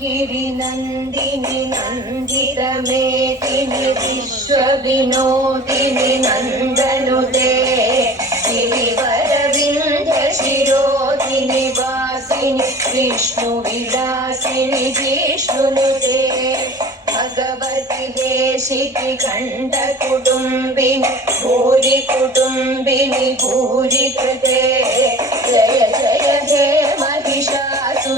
गिरिनन्दिनि नन्दितमेदिनि विश्वविनोदिनि नन्दनुते गिरिवरविन्ध्यशिरोदिनि वासिनि विष्णुविलासिनि जिष्णुनुते भगवति देशिति खण्डकुटुम्बिनि भूरि कुटुम्बिनि भूरि कृते जय जय हे महिषासुरमर्दिनि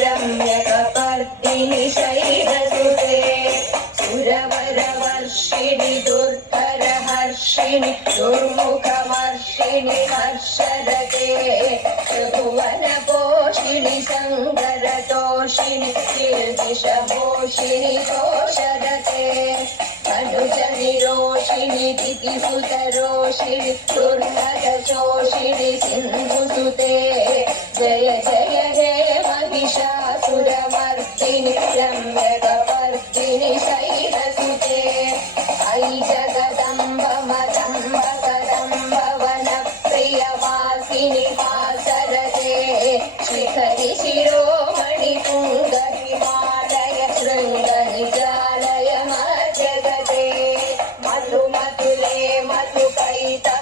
रम्यकपर्दिनि शैलसुते सुरवरवर्षिणि दुर्धरहर्षिणि दुर्मुखमर्षिणि हर्षरते त्रिभुवनपोषिणि शङ्करतोषिणि कीर्तिशभूषिणि तोषरते अनुजनिरोषिणि दितिसुतरोषिणि दुर्धरशोषिणि सिन्धुसुते जय जय हे महिषासुरमर्दिनि रम्यकपर्दिनि शैलसुते अयि जगदम्ब मदम्ब कदम्ब वनप्रियवासिनि वासरते शिखरि शिरोमणि पुङ्गहिमालय शृङ्गनिजालय मध्यगते मधुमधुले मधुकैतपभञ्जिनि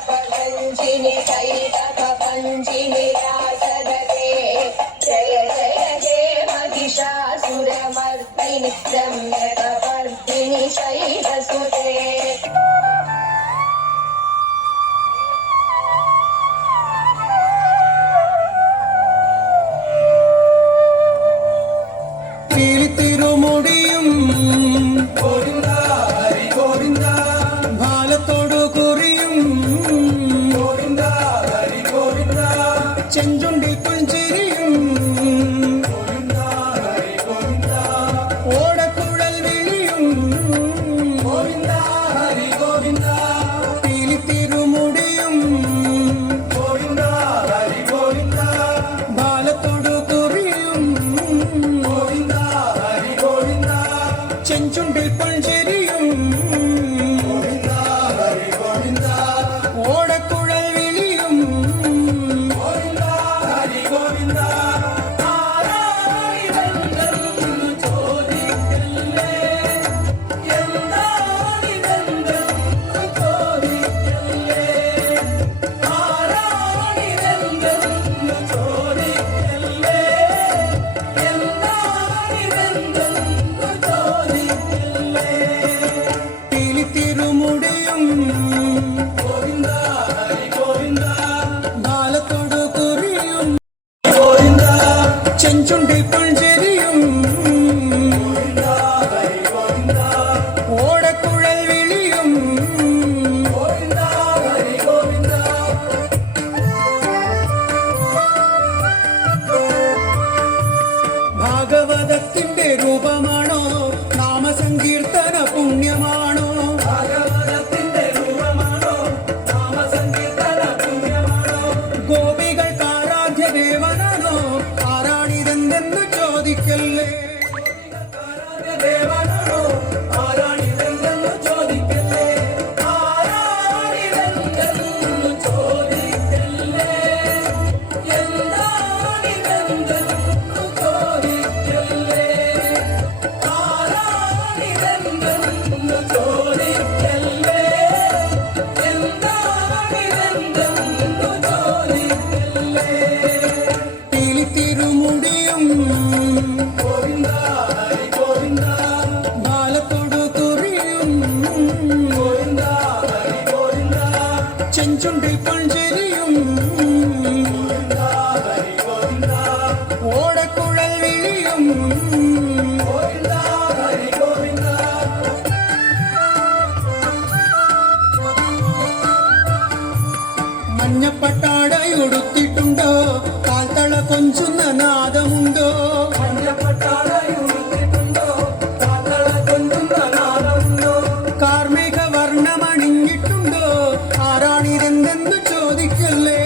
कैतपभञ्जिनि रासरते जय जय हे महिषासुरमर्दिनि रम्यकपर्दिनि शैलसुते ഭാഗവതത്തിന്റെ രൂപമാണോ നാമസങ്കീർത്തന പുണ്യമാണോ ഭാഗവതത്തിന്റെ രൂപമാണോ നാമസങ്കീർത്തന പുണ്യമാണോ ഗോപികൾക്ക് ആരാധ്യ ദേവനാണോ ആരാണിതെന്തെന്ന് ചോദിക്കല്ലേ ദേവനാണോ ആരാണിതെന്തെന്ന് ചോദിക്കല്ലേ ആരാണിതെന്തെന്ന് ചോദിക്കല്ലേ എന്താണിതെന്തെന്ന് ചെഞ്ചുണ്ടിൽ പഞ്ചരിയും ഓടക്കുഴൽ വിളിയും മഞ്ഞപ്പട്ടാടയുടുത്തിട്ടുണ്ടോ കാൽത്തള കൊഞ്ചുന്ന നാദമുണ്ടോ കാർമേഘ വർണ്ണമണിഞ്ഞിട്ടുണ്ടോ ആരാണിതെന്തെന്ന് ചോദിക്കല്ലേ ചോദിക്കല്ലേ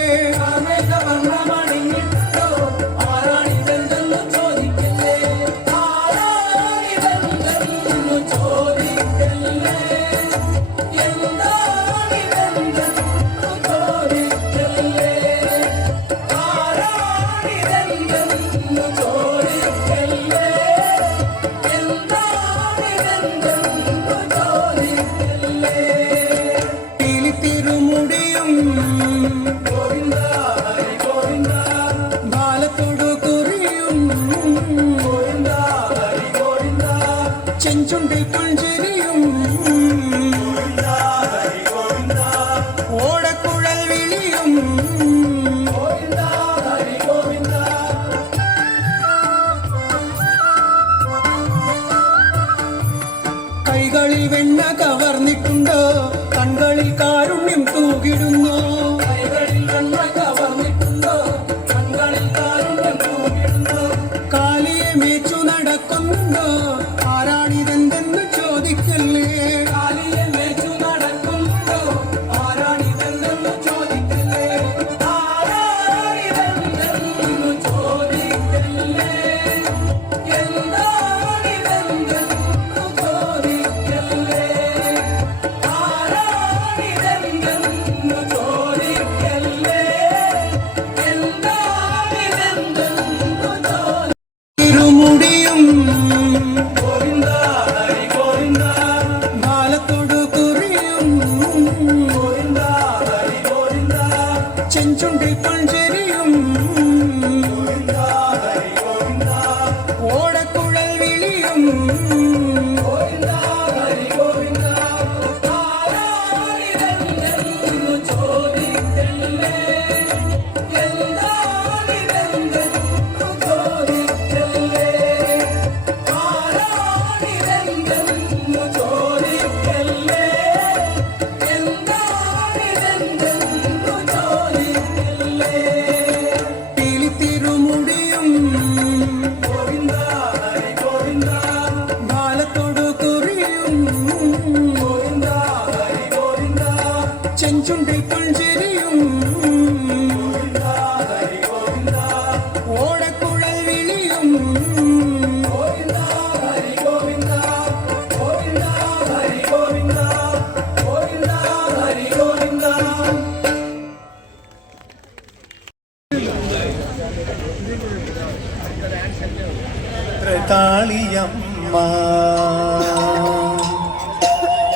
കാളിയമ്മ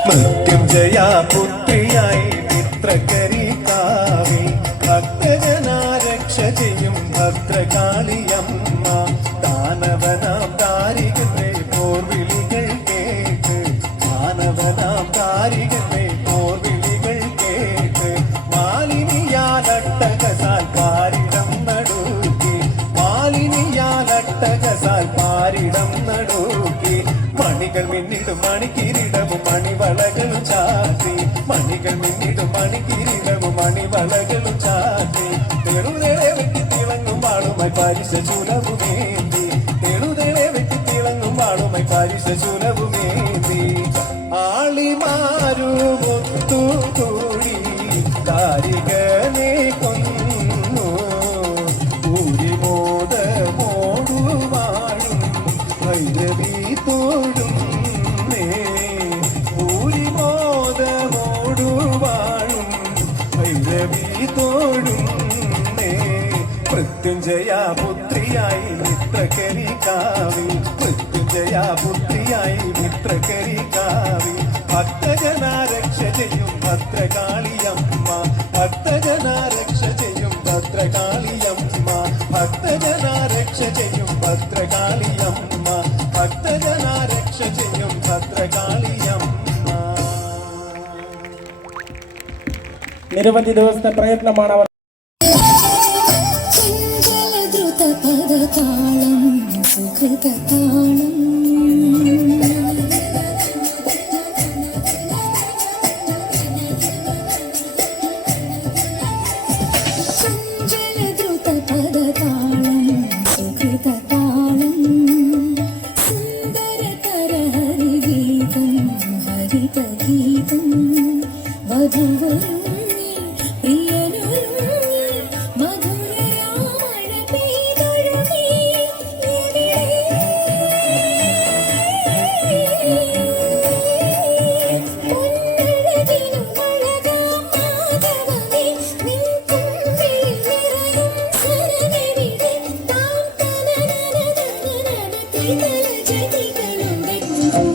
മൃത്യുഞ്ജയാ പുത്രിയായി മിത്രകരി കാവിൽ ഭക്തജനാരക്ഷ ചെയ്യും ഭദ്രകാളിയമ്മ ദാനവനാം താരികന്റെ പോർവിളികൾ കേട്ട് മാനവനാം താരികന്റെ പോർവിളികൾ കേട്ട് മാലിനിയാലട്ടകസാൽ പാരിടം നടുക്കി മാലിനിയാലട്ടകസാൽ പാരിടം നടുക്കി മണികൾ മിന്നിടും മണിക്കിരീടവും മണിവളകളും ചാത്തി മണികൾ മിന്നിടും മണിക്കിരീടവും മണിവളകളും ചാത്തി തെളുതെളെ വെട്ടി തിളങ്ങും വാളുമായി പാരിശ ചൂലവുമേന്തി തെളുതെളെ വെട്ടി തിളങ്ങും വാളുമായി പാരിശ ചൂലവുമേന്തി ആളിമാരും ഒത്തുകൂടി കാരികനെ കൊന്നു പൂരിമോദമോടുവാഴും ഭൈരവി തോടും പൂരിമോദമോടുവാഴും ഭൈരവി തോടും മൃത്യുഞ്ജയാ പുത്രിയായി മിത്രകരി കാവിൽ മൃത്യുഞ്ജയാ പുത്രിയായി മിത്രകരി കാവിൽ ഭക്തജനാരക്ഷ ചെയ്യും ഭദ്രകാളിയമ്മ ഭക്തജനാരക്ഷ ചെയ്യും ഭദ്രകാളിയമ്മ ഭക്തജനാരക്ഷ ചെയ്യും ഭദ്രകാളിയമ്മ ഭക്തജനാരക്ഷ ചെയ്യും ഭദ്രകാളിയമ്മ. നിരവധി ദിവസത്തെ പ്രയത്നമാണ് അവർ പദതാളം സുഖതാളം ചഞ്ചലദ്രുത പദതാളം സുഖതാളം സുന്ദരതര ഹരിഗീതം ഹരിതഗീതം വധുവരുണി പ്രിയനുരുണി മധുരരാമണ പീതരുണി പൊന്നഴകിനു അഴകാം മാധവനേ നിൻ കുമ്പിളിൽ നിറയും സരനെവിടെ താം തനനനനനനന തിതല ജതികളും വെക്കും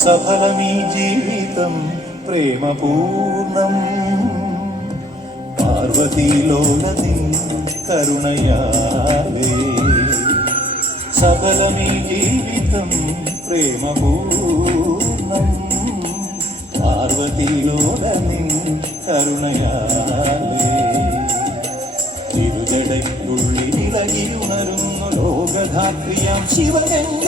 സഫലമീ ജീവിതം പ്രേമപൂർണം പാർവതീലോലനീ കരുണയാലേ സഫലമീ ജീവിതം പ്രേമപൂർണം പാർവതീലോലനീ കരുണയാലേ തിരുജടയ്ക്കുള്ളിലിളകിയുണരുന്നു ലോകധാത്രിയാം ശിവഗംഗ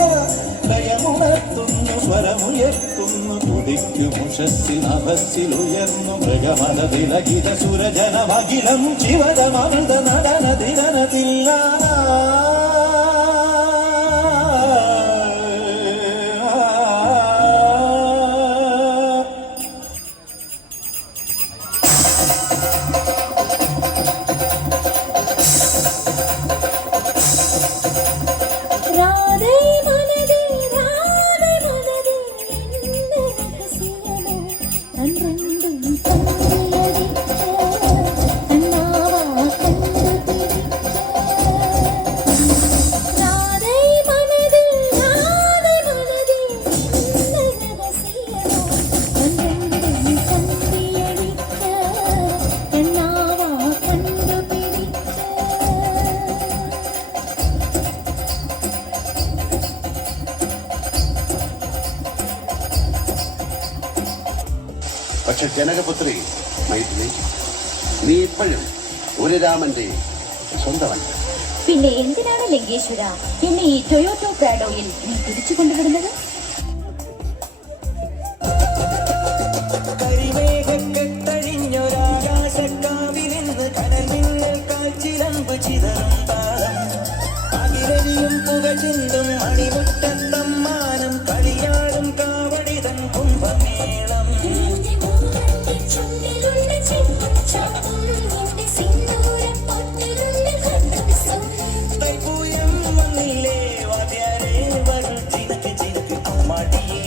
ലയമുണർത്തുന്നു സ്വരമുയർത്തുന്നു തുടിക്കുമുഷസ്സിൽ നഭസ്സിലുയർന്നു മൃഗമല വിലകിത സുരജനമഖിലം ശിവതമൃത നടന ദിനനതില്ല രാധേ മനദേ രാധേ മനദേ എന്ന രഹസ്യമോ കൺരണ്ടും കണ്ണിയടിച്ച കണ്ണാവാ കണ്ടുപിടിച്ച രാധേ മനദേ എന്ന രഹസ്യമോ കൺരണ്ടും കണ്ണിയടിച്ച കണ്ണാവാ കണ്ടുപിടിച്ച പക്ഷെ ജനകപുത്രി മൈത്രി, നീ ഇപ്പോഴും ഒരു രാമന്റെ സ്വന്തമല്ല. പിന്നെ എന്തിനാണ് ലങ്കേശ്വര എന്നെ ഈ ടൊയോട്ടോ പ്രാഡോയിൽ നീ തിരിച്ചു കൊണ്ടുവിടുന്നത്? കരിമേഘക്കത്തഴിഞ്ഞൊരാകാശക്കാവിലിന്ന് കനൽമിന്നൽ കാൽച്ചിലമ്പ് ചിതറും താളം അകിലരിയും പുക ചിന്തും മണിമുറ്റത്തമ്മാനം കളിയാടും കാവടിതൻ കുംഭമേളം തൈപ്പൂയം വന്നില്ലേ വാദ്യാരേ വരൂ ചിനക്ക് ചിനക്ക് കുമ്മാടിയേ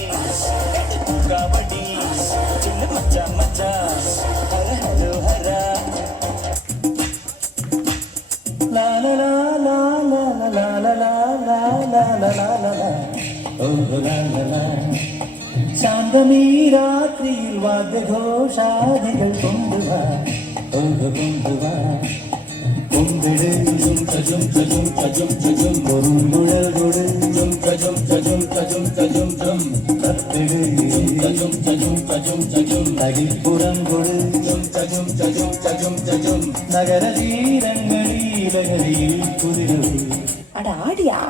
കാവടി ചിന്ന മച്ച മച്ച ഹര ഹരോ ഹര ലാ ലാ ലാ ലാ ലാ ലാ ലാ ലാ ലാ ലാ ലാ ലാ ലാ ഓ ലാ ലാ ലാ ശാന്തമീ രാത്രിയിൽ വാദ്യഘോഷാദികൾ കൊണ്ടുവാ ഓ കൊണ്ടുവാ കൊണ്ടിട് ജും തജും തജും തജും തജും പൊറുങ്കുഴൽ കൊട് ജും തജും തജും തജും തജും ജും കത്തിട് ജും തജും തജും തജും തജും തകിൽപ്പുറം കൊട് ജും തജും തജും തജും തജും നഗര തീരങ്ങളിലകലിയിൽ കുതിരവ് അടാടിയാ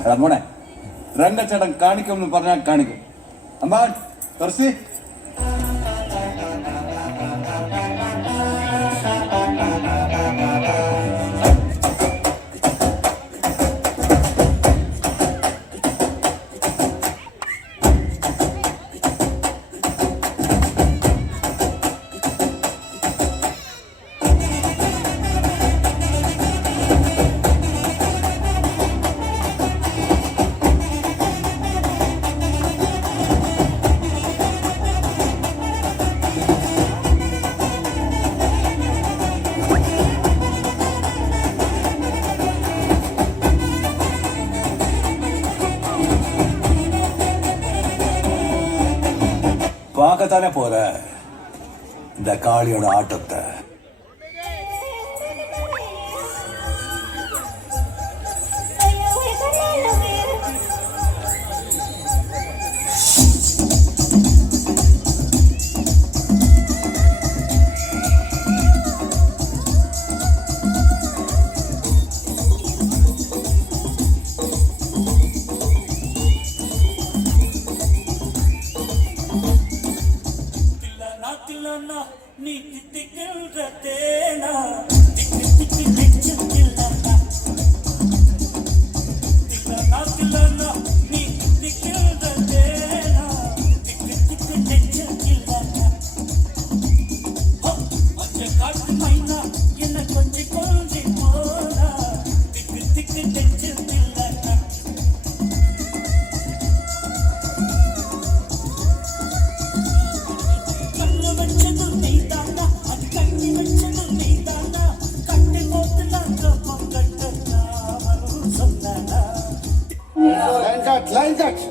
എടാ മോനെ രംഗച്ചേട്ടൻ കാണിക്കും എന്ന് പറഞ്ഞാൽ കാണിക്കും. അമ്മാ തുറസി பார்க்கத்தானே போற இந்த காளியோட ஆட்டத்தை. நீ தித்திக்கின்ற தேனா திக்கு திக்கு நெஞ்சு கில்லனா தில்லனா நீ தித்திக்கின்ற தேனா திக்கு திக்கு நெஞ்சு கில்லனா மஞ்ச காட்டு மைனா என்ன கொஞ்சி கொஞ்சி போனா திக்கு திக்கு நெஞ்சு கில்லனா கண்ணு வச்சது நீதானா அது கண்ணி வச்சது நீதானா கட்டி போட்டு நான் கப்பம் கட்டா சொன்னா லைன் கட்